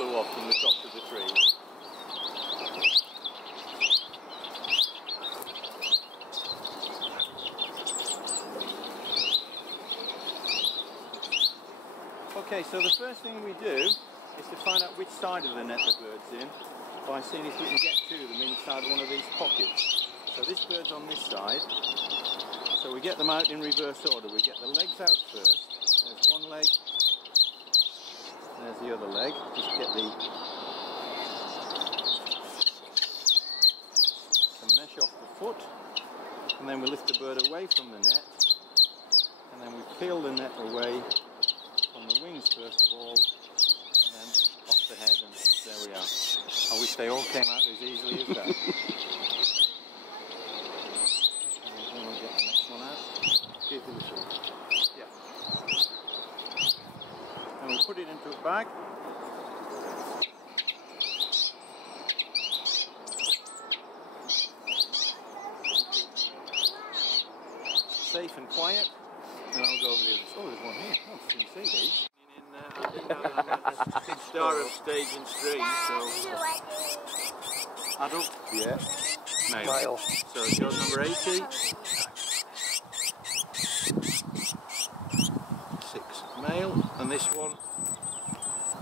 flew off from the top of the tree. Okay, so the first thing we do is to find out which side of the net the bird's in by seeing if we can get to them inside one of these pockets. So this bird's on this side, so we get them out in reverse order. We get the legs out first. There's one leg, there's the other leg. Just get the mesh off the foot, and then we lift the bird away from the net, and then we peel the net away from the wings first of all, and then off the head, and there we are. I wish they all came out as easily as that. And then we'll get the next one out. Give it a shot. Yeah. And we put it into a bag. Safe and quiet. And I'll go over the other side. Oh, there's one here. Oh, you can see these. In Star of Stage and Stream, so adult? Yeah. Male. So yours number 80. 6 male, and this one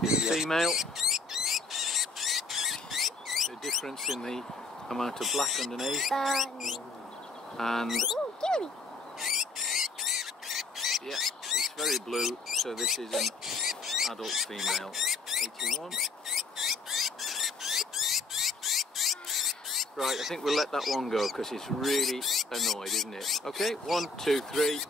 is female. The difference in the amount of black underneath. And yeah, it's very blue, so this is an adult female. 81. Right, I think we'll let that one go because it's really annoyed, isn't it? Okay, 1, 2, 3.